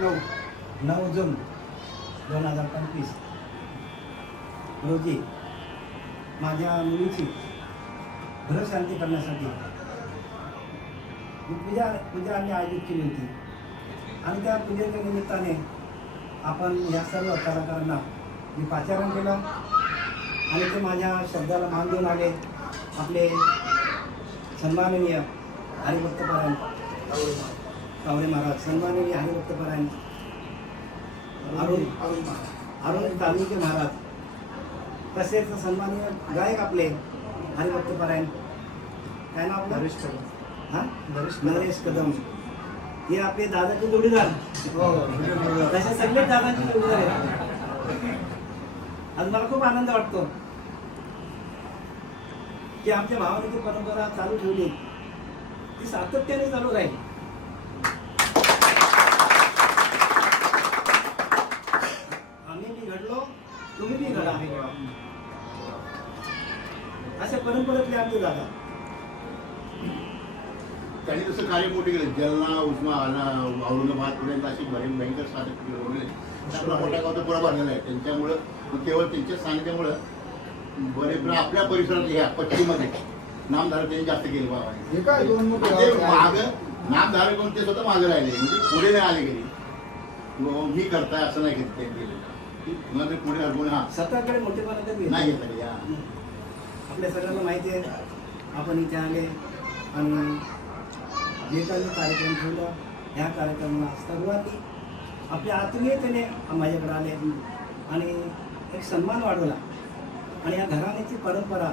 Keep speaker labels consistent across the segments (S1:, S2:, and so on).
S1: नऊ. नऊ जून दोन हजार पंचवीस. रोजी माझ्या मुलीची घरशांती करण्यासाठी पूजा पूजा आम्ही आयोजित केली होती. आणि त्या पूजेच्या निमित्ताने आपण या सर्व कलाकारांना मी पाचारण केलं. आणि ते माझ्या शब्दाला मान देऊन आले आपले सन्माननीय हरिभक्तपरायण कावळे महाराज सन्माननीय हरिभक्तपरायण अरुण अरुण तालुके महाराज. तसेच सन्माननीय गायक आपले हरिभक्तपरायण काय नाव आपलं?
S2: नरेश कदम.
S1: हा?
S2: नरेश
S1: नरेश कदम. हे आपले दादाचे जोडीदार. तसे सगळे दादाचे जोडीदार आहेत. आज मला खूप आनंद वाटतो की आमच्या भावाने जी परंपरा चालू ठेवली ती सातत्याने चालू राहील. घडा अशा परंपरेतले आमचे दादा.
S3: त्यांनी जसं कार्य मोठे केले. जालना उस्मा औरंगाबाद पुणे नाशिक भरे भयंकर साधक केले आपला मोठा गाव तर पुरा भरलेला आहे. त्यांच्यामुळं केवळ त्यांच्या सांगितल्यामुळं बरेच वेळा आपल्या परिसरात ह्या पश्चिममध्ये नामधारक त्यांनी जास्त केले बाबा.
S2: हे काय दोन मोठे
S3: ते
S2: गाव
S3: माग. नामधारक म्हणून ते स्वतः मागे राहिले. म्हणजे पुढे नाही आले गेली मी करताय असं नाही घेत त्यांनी केलेलं. मला ते पुढे हरवून हा.
S1: स्वतःकडे मोठेपणा
S3: नाही घेतलं या.
S1: आपल्या सगळ्यांना माहिती आहे. आपण इथे आले आणि जे काही कार्यक्रम ठेवला ह्या कार्यक्रमाला सर्वांनी आपल्या आत्मीयतेने माझ्याकडे आले. आणि एक सन्मान वाढवला. आणि या घराण्याची परंपरा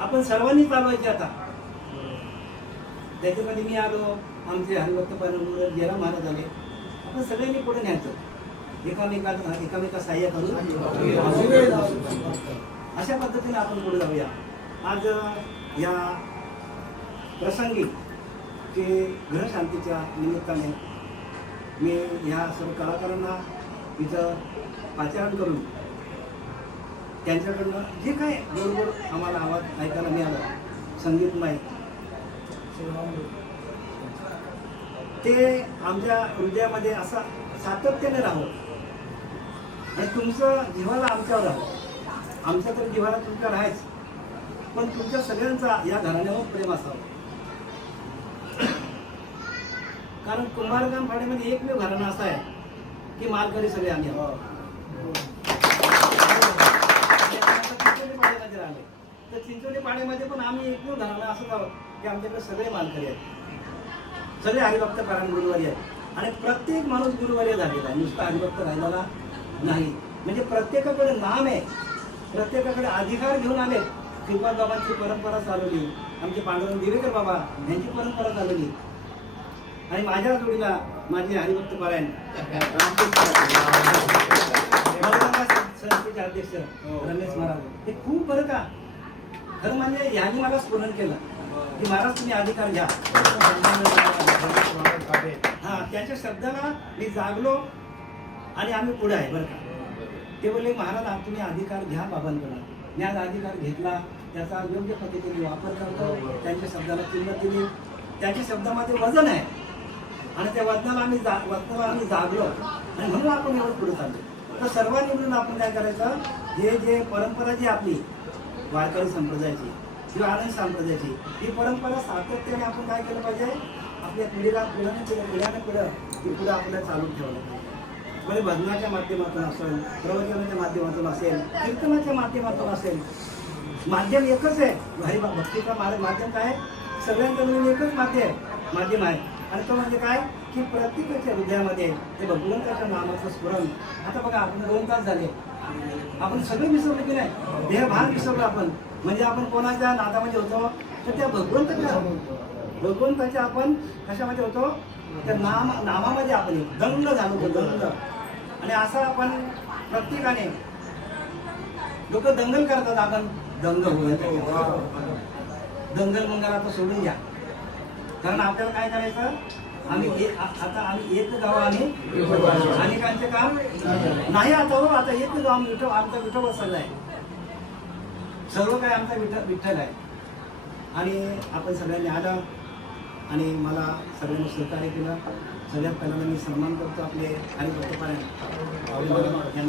S1: आपण सर्वांनी चालवायची आता. त्याच्यामध्ये मी आलो आमचे हरिभक्त परमगुरू जयराम महाराज आले. आपण सगळ्यांनी पुढे न्यायचं. एकामेकाला एकामेका सहाय्य करून अशा पद्धतीने आपण पुढे जाऊया. आज या प्रसंगी की ग्रहशांतीच्या निमित्ताने मी ह्या सर्व कलाकारांना इथं पाचारण करून त्यांच्याकडनं जे काय बरोबर आम्हाला आवाज ऐकायला मिळाला संगीतमय ते आमच्या हृदयामध्ये असा सातत्याने राहावं आणि तुमचं जिव्हाळा आमच्यावर राहावं आमच्या तर जिव्हाळा तुमच्या राहायच पण तुमच्या सगळ्यांचा या घराण्यावर प्रेम असावं. कारण कुंभारगाम फाड्यामध्ये एकमेव घराणं असं आहे की मालकरी सगळे आम्ही आहोत. तर चिंचोली पाण्यामध्ये पण आम्ही एकमेव घराणं असं आहोत की आमच्याकडे सगळे मालकरी आहेत. सगळे हरिभक्त कारण गुरुवारी आहेत. आणि प्रत्येक माणूस गुरुवारी झालेला आहे. नुसता हरिभक्त राहिलेला नाही. म्हणजे प्रत्येकाकडे नाम आहे. प्रत्येकाकडे अधिकार घेऊन आले. श्रीपाद बाबांची परंपरा चालवली. आमचे पांडुरंग दिवेकर बाबा यांची परंपरा चालवली. आणि माझ्या जोडीला माझे हरिभक्त पारायण संस्थेचे अध्यक्ष रमेश महाराज. हे खूप बरं का? खरं म्हणजे ह्यांनी मला स्फुरण केलं. की महाराज तुम्ही अधिकार घ्या. हा त्यांच्या शब्दाला मी जागलो. आणि आम्ही पुढे आहे बरं का ते बोलले महाराज आज तुम्ही अधिकार घ्या बाबांकडून मी आज अधिकार घेतला त्याचा योग्य पद्धतीने वापर करतो त्यांच्या शब्दाला किंमत दिली त्याच्या शब्दामध्ये वजन आहे आणि त्या वजनाला आम्ही जा वजनाला आम्ही जागलो आणि म्हणून आपण एवढं पुढे चाललो तर सर्वांनी मिळून आपण काय करायचं हे जे परंपरा जी आपली वारकरी संप्रदायाची किंवा आनंद संप्रदायाची ही परंपरा सातत्याने आपण काय केलं पाहिजे आपल्या पिढीला पिढ्याने पिढ्याने पिढं ती पुढं आपल्याला चालू ठेवलं पाहिजे म्हणजे भजनाच्या माध्यमातून असेल प्रवचनाच्या माध्यमातून असेल कीर्तनाच्या माध्यमातून असेल. माध्यम एकच आहे. हरी भक्तीचा मार्ग माध्यम काय? आहे? सगळ्यांचं मिळून एकच माध्यम माध्यम आहे. आणि तो म्हणजे काय? की प्रत्येकाच्या हृदयामध्ये ते भगवंताच्या नामाचं स्मरण. आता बघा आपण दोन तास झाले. आपण सगळे विसरलो की नाही? देहभान विसरलो आपण. म्हणजे आपण कोणाच्या नादामध्ये होतो? तर त्या भगवंताच्या भगवंताच्या आपण कशामध्ये होतो? त्या नाम नामामध्ये आपण दंग झालो दंग आणि असं आपण प्रत्येकाने लोक दंगल करतात आपण. दंग होऊया दंगल मंगल आता सोडून घ्या कारण आपल्याला काय करायचं? आम्ही आता आम्ही एक गाव आम्ही अनेकांचे काम नाही आता हो आता एक गाव आम्ही विठ्ठल आमचा विठ्ठल बसवला आहे सर्व काय आमचा विठ्ठल विठ्ठल आहे. आणि आपण सगळ्यांनी आलं आणि मला सगळ्यांनी सहकार्य केलं. सगळ्यात पहिल्यांदा मी सन्मान करतो आपले काही पारायण